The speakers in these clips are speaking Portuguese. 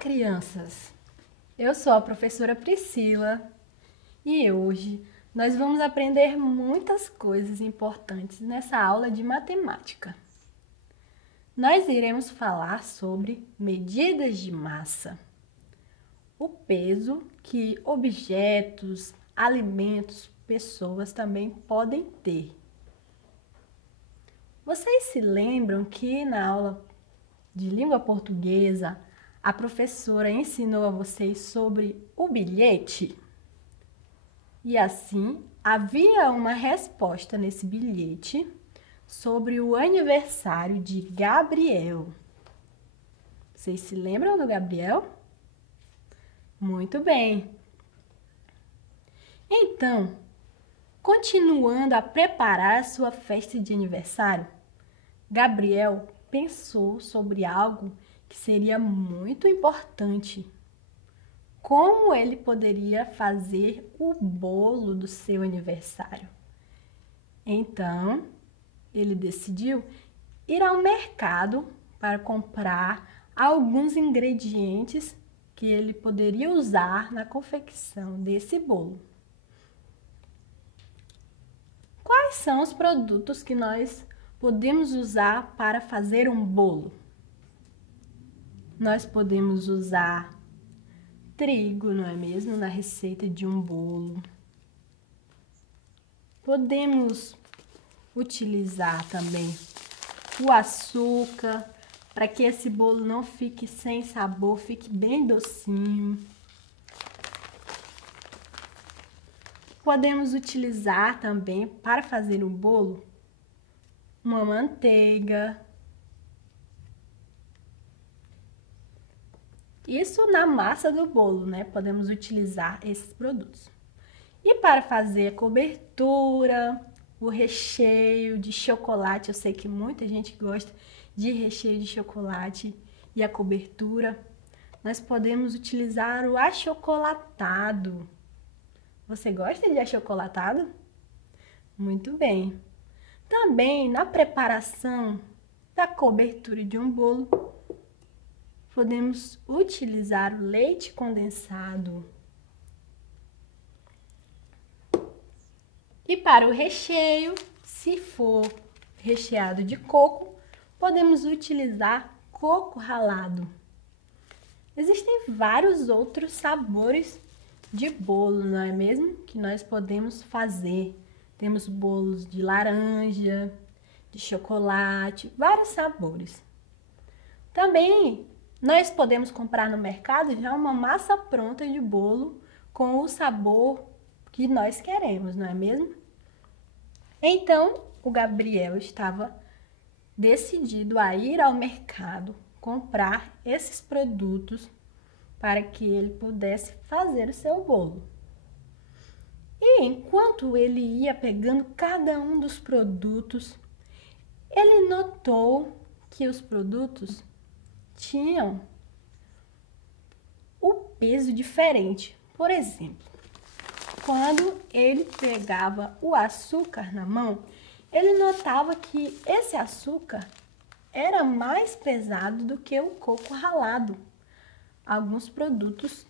crianças! Eu sou a professora Priscila e hoje nós vamos aprender muitas coisas importantes nessa aula de matemática. Nós iremos falar sobre medidas de massa, o peso que objetos, alimentos, pessoas também podem ter. Vocês se lembram que na aula de língua portuguesa, a professora ensinou a vocês sobre o bilhete? E assim, havia uma resposta nesse bilhete sobre o aniversário de Gabriel. Vocês se lembram do Gabriel? Muito bem! Então, continuando a preparar a sua festa de aniversário, Gabriel pensou sobre algo que seria muito importante. Como ele poderia fazer o bolo do seu aniversário? Então, ele decidiu ir ao mercado para comprar alguns ingredientes que ele poderia usar na confecção desse bolo. Quais são os produtos que nós podemos usar para fazer um bolo? Nós podemos usar trigo, não é mesmo? Na receita de um bolo. Podemos utilizar também o açúcar, para que esse bolo não fique sem sabor, fique bem docinho. Podemos utilizar também, para fazer o bolo, uma manteiga. Isso na massa do bolo, né? Podemos utilizar esses produtos. E para fazer a cobertura, o recheio de chocolate, eu sei que muita gente gosta de recheio de chocolate e a cobertura, nós podemos utilizar o achocolatado. Você gosta de achocolatado? Muito bem! Também na preparação da cobertura de um bolo, podemos utilizar o leite condensado. E para o recheio, se for recheado de coco, podemos utilizar coco ralado. Existem vários outros sabores de bolo, não é mesmo? Que nós podemos fazer. Temos bolos de laranja, de chocolate, vários sabores. Também nós podemos comprar no mercado já uma massa pronta de bolo com o sabor que nós queremos, não é mesmo? Então, o Gabriel estava decidido a ir ao mercado comprar esses produtos para que ele pudesse fazer o seu bolo. E enquanto ele ia pegando cada um dos produtos, ele notou que os produtos tinham o peso diferente. Por exemplo, quando ele pegava o açúcar na mão, ele notava que esse açúcar era mais pesado do que o coco ralado. Alguns produtos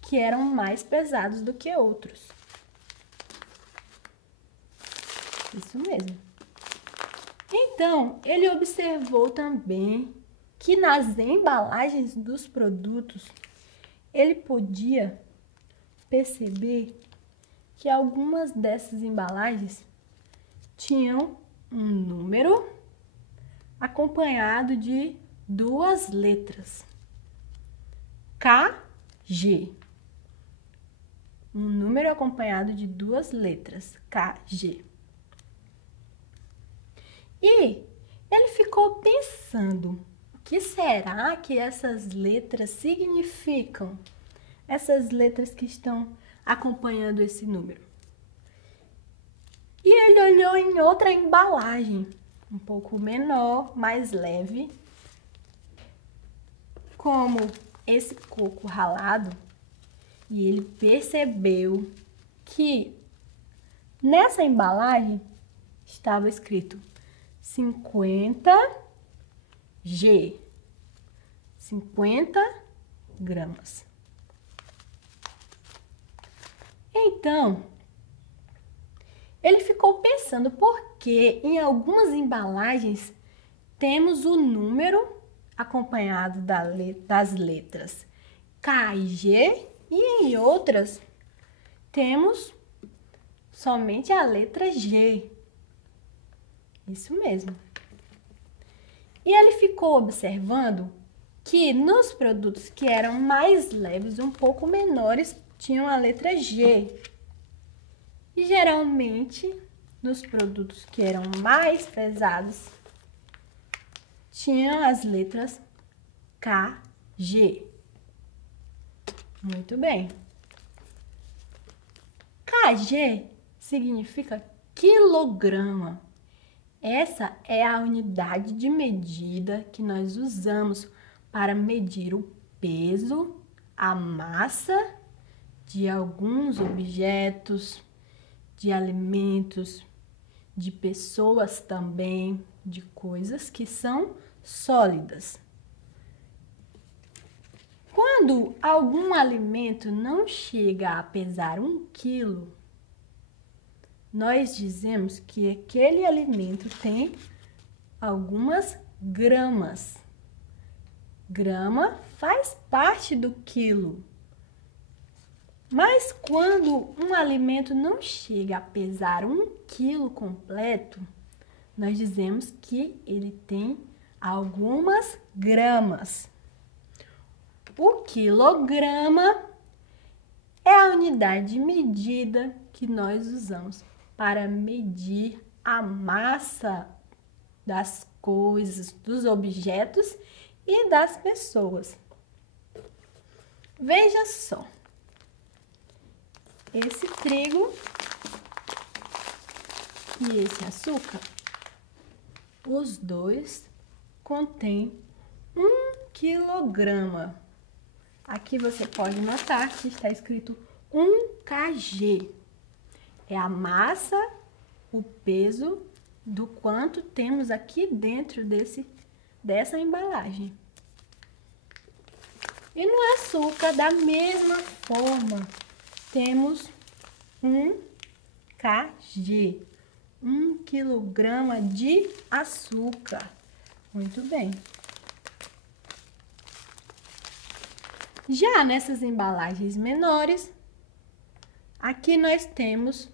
que eram mais pesados do que outros. Isso mesmo. Então, ele observou também que nas embalagens dos produtos, ele podia perceber que algumas dessas embalagens tinham um número acompanhado de duas letras. KG. Um número acompanhado de duas letras. KG. E ele ficou pensando, o que será que essas letras significam? Essas letras que estão acompanhando esse número. E ele olhou em outra embalagem, um pouco menor, mais leve, como esse coco ralado, e ele percebeu que nessa embalagem estava escrito 50G. 50 gramas. Então, ele ficou pensando por que em algumas embalagens temos o número acompanhado das letras K e G e em outras temos somente a letra G. Isso mesmo. E ele ficou observando que nos produtos que eram mais leves, um pouco menores, tinham a letra G. E geralmente, nos produtos que eram mais pesados, tinham as letras K, G. Muito bem. KG significa quilograma. Essa é a unidade de medida que nós usamos para medir o peso, a massa de alguns objetos, de alimentos, de pessoas também, de coisas que são sólidas. Quando algum alimento não chega a pesar 1 quilo, nós dizemos que aquele alimento tem algumas gramas. Grama faz parte do quilo. Mas quando um alimento não chega a pesar 1 quilo completo, nós dizemos que ele tem algumas gramas. O quilograma é a unidade de medida que nós usamos para medir a massa das coisas, dos objetos e das pessoas. Veja só. Esse trigo e esse açúcar, os dois contêm 1 quilograma. Aqui você pode notar que está escrito 1 kg. É a massa, o peso do quanto temos aqui dentro dessa embalagem. E no açúcar, da mesma forma, temos 1 kg, 1 quilograma de açúcar. Muito bem. Já nessas embalagens menores, aqui nós temos,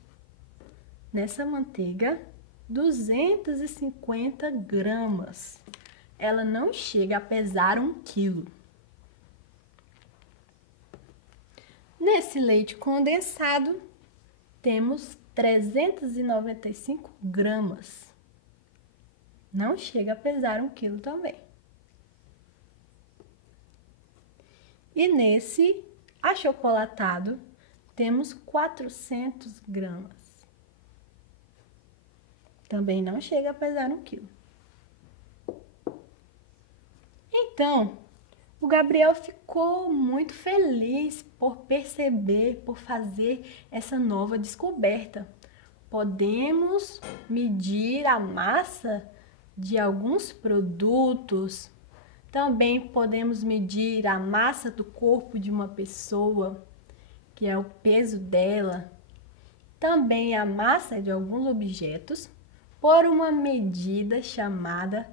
nessa manteiga, 250 gramas. Ela não chega a pesar 1 quilo. Nesse leite condensado, temos 395 gramas. Não chega a pesar 1 quilo também. E nesse achocolatado, temos 400 gramas. Também não chega a pesar 1 quilo. Então, o Gabriel ficou muito feliz por perceber, por fazer essa nova descoberta. Podemos medir a massa de alguns produtos. Também podemos medir a massa do corpo de uma pessoa, que é o peso dela. Também a massa de alguns objetos por uma medida chamada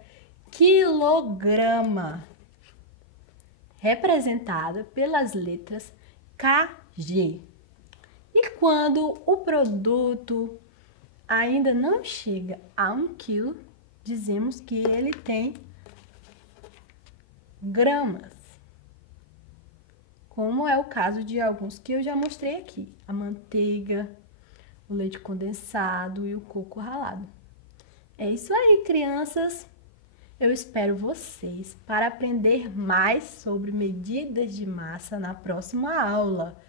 quilograma, representada pelas letras KG. E quando o produto ainda não chega a 1 quilo, dizemos que ele tem gramas, como é o caso de alguns que eu já mostrei aqui, a manteiga, o leite condensado e o coco ralado. É isso aí, crianças! Eu espero vocês para aprender mais sobre medidas de massa na próxima aula.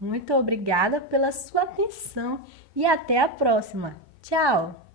Muito obrigada pela sua atenção e até a próxima. Tchau!